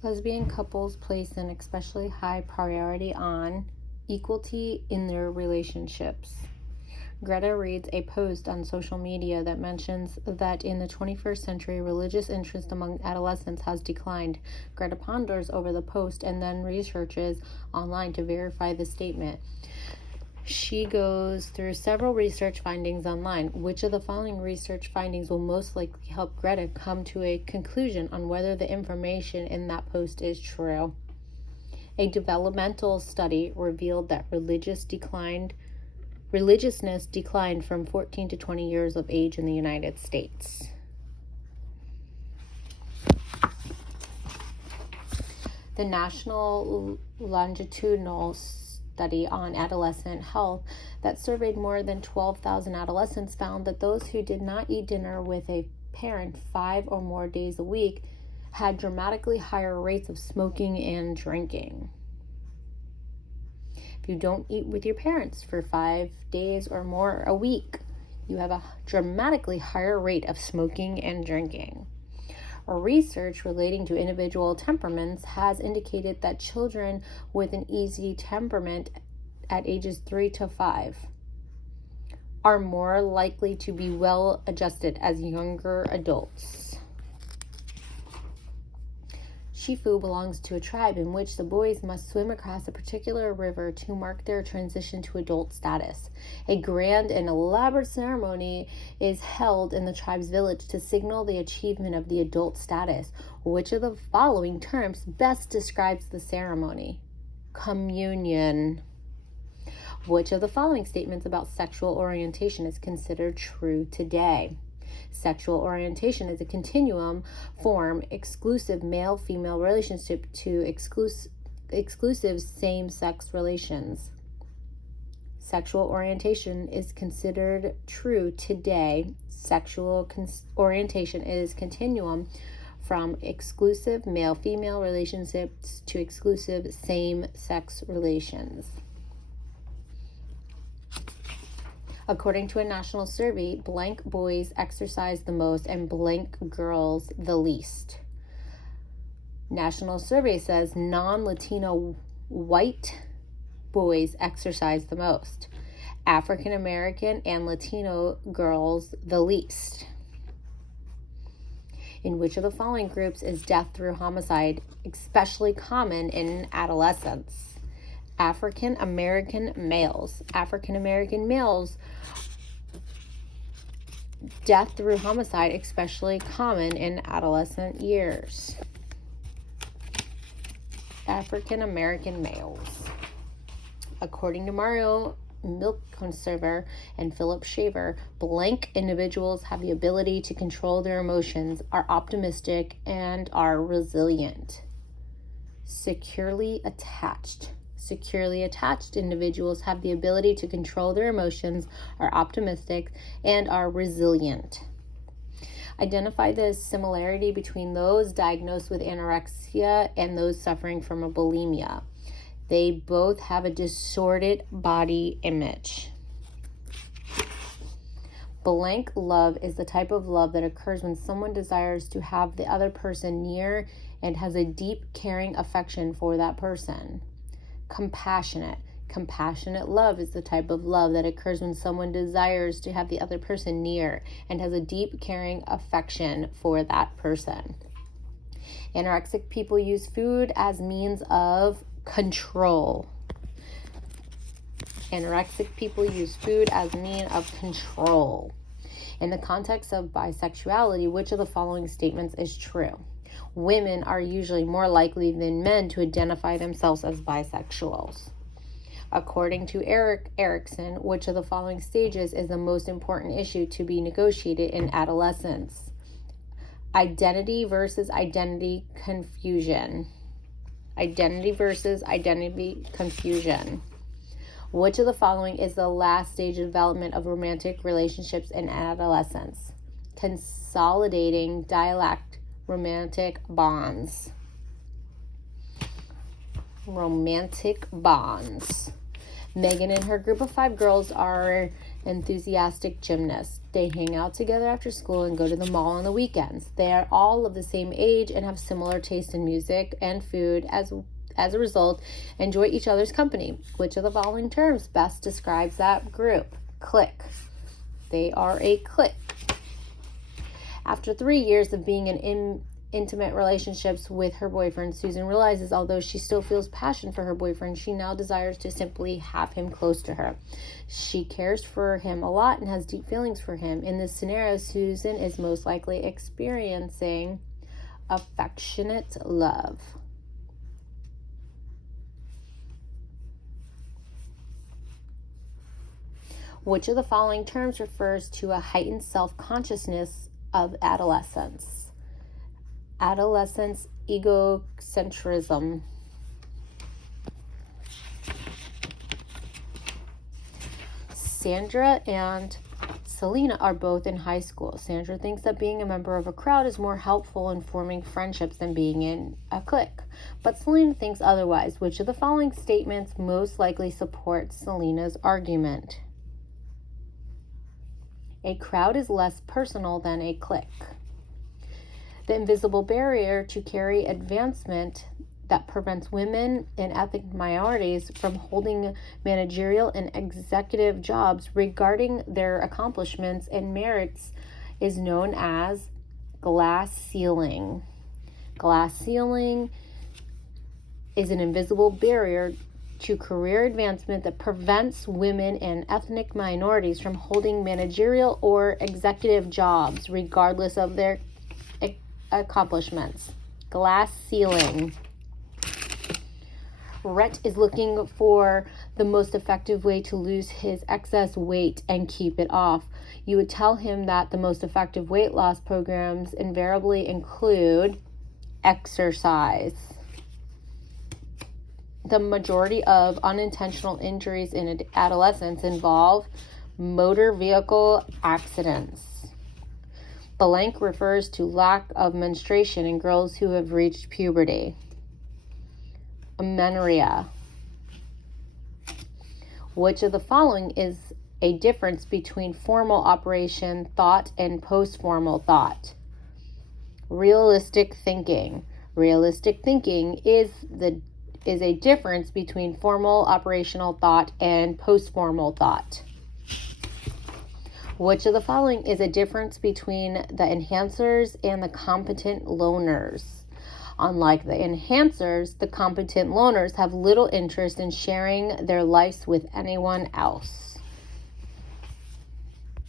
Lesbian couples place an especially high priority on equality in their relationships. Greta reads a post on social media that mentions that in the 21st century, religious interest among adolescents has declined. Greta ponders over the post and then researches online to verify the statement. She goes through several research findings online. Which of the following research findings will most likely help Greta come to a conclusion on whether the information in that post is true? A developmental study revealed that religiousness declined from 14 to 20 years of age in the United States. The National Longitudinal Study on Adolescent Health that surveyed more than 12,000 adolescents found that those who did not eat dinner with a parent 5 or more days a week had dramatically higher rates of smoking and drinking. If you don't eat with your parents for 5 days or more a week, you have a dramatically higher rate of smoking and drinking. Research relating to individual temperaments has indicated that children with an easy temperament at ages 3 to 5 are more likely to be well adjusted as younger adults. Shifu belongs to a tribe in which the boys must swim across a particular river to mark their transition to adult status. A grand and elaborate ceremony is held in the tribe's village to signal the achievement of the adult status. Which of the following terms best describes the ceremony? Communion. Which of the following statements about sexual orientation is considered true today? Sexual orientation is a continuum from exclusive male-female relationship to exclusive same-sex relations. Sexual orientation is considered true today. Sexual orientation is continuum from exclusive male-female relationships to exclusive same-sex relations. According to a national survey, blank boys exercise the most and blank girls the least. National survey says non-Latino white boys exercise the most. African American and Latino girls the least. In which of the following groups is death through homicide especially common in adolescence? African American males. African American males, death through homicide especially common in adolescent years. African American males. According to Mario Milk Conserver and Philip Shaver, blank individuals have the ability to control their emotions, are optimistic, and are resilient. Securely attached. Securely attached individuals have the ability to control their emotions, are optimistic, and are resilient. Identify the similarity between those diagnosed with anorexia and those suffering from a bulimia. They both have a distorted body image. Blank love is the type of love that occurs when someone desires to have the other person near and has a deep, caring affection for that person. Compassionate. Compassionate love is the type of love that occurs when someone desires to have the other person near and has a deep, caring affection for that person. Anorexic people use food as means of control. Anorexic people use food as means of control. In the context of bisexuality, which of the following statements is true? Women are usually more likely than men to identify themselves as bisexuals. According to Eric Erickson, which of the following stages is the most important issue to be negotiated in adolescence? Identity versus identity confusion. Identity versus identity confusion. Which of the following is the last stage of development of romantic relationships in adolescence? Consolidating dialect romantic bonds. Romantic bonds. Megan and her group of 5 girls are enthusiastic gymnasts. They hang out together after school and go to the mall on the weekends. They are all of the same age and have similar taste in music and food. As a result, enjoy each other's company. Which of the following terms best describes that group? Clique. They are a clique. After 3 years of being in intimate relationships with her boyfriend, Susan realizes although she still feels passion for her boyfriend, she now desires to simply have him close to her. She cares for him a lot and has deep feelings for him. In this scenario, Susan is most likely experiencing affectionate love. Which of the following terms refers to a heightened self-consciousness of adolescence? Adolescence egocentrism. Sandra and Selena are both in high school. Sandra thinks that being a member of a crowd is more helpful in forming friendships than being in a clique. But Selena thinks otherwise. Which of the following statements most likely supports Selena's argument? A crowd is less personal than a clique. The invisible barrier to carry advancement that prevents women and ethnic minorities from holding managerial and executive jobs regarding their accomplishments and merits is known as glass ceiling. Glass ceiling is an invisible barrier to career advancement that prevents women and ethnic minorities from holding managerial or executive jobs regardless of their accomplishments. Glass ceiling. Rhett is looking for the most effective way to lose his excess weight and keep it off. You would tell him that the most effective weight loss programs invariably include exercise. The majority of unintentional injuries in adolescence involve motor vehicle accidents. Blank refers to lack of menstruation in girls who have reached puberty. Amenorrhea. Which of the following is a difference between formal operation thought and post-formal thought? Realistic thinking. Realistic thinking is a difference between formal operational thought and post-formal thought. Which of the following is a difference between the enhancers and the competent loners? Unlike the enhancers, the competent loners have little interest in sharing their lives with anyone else.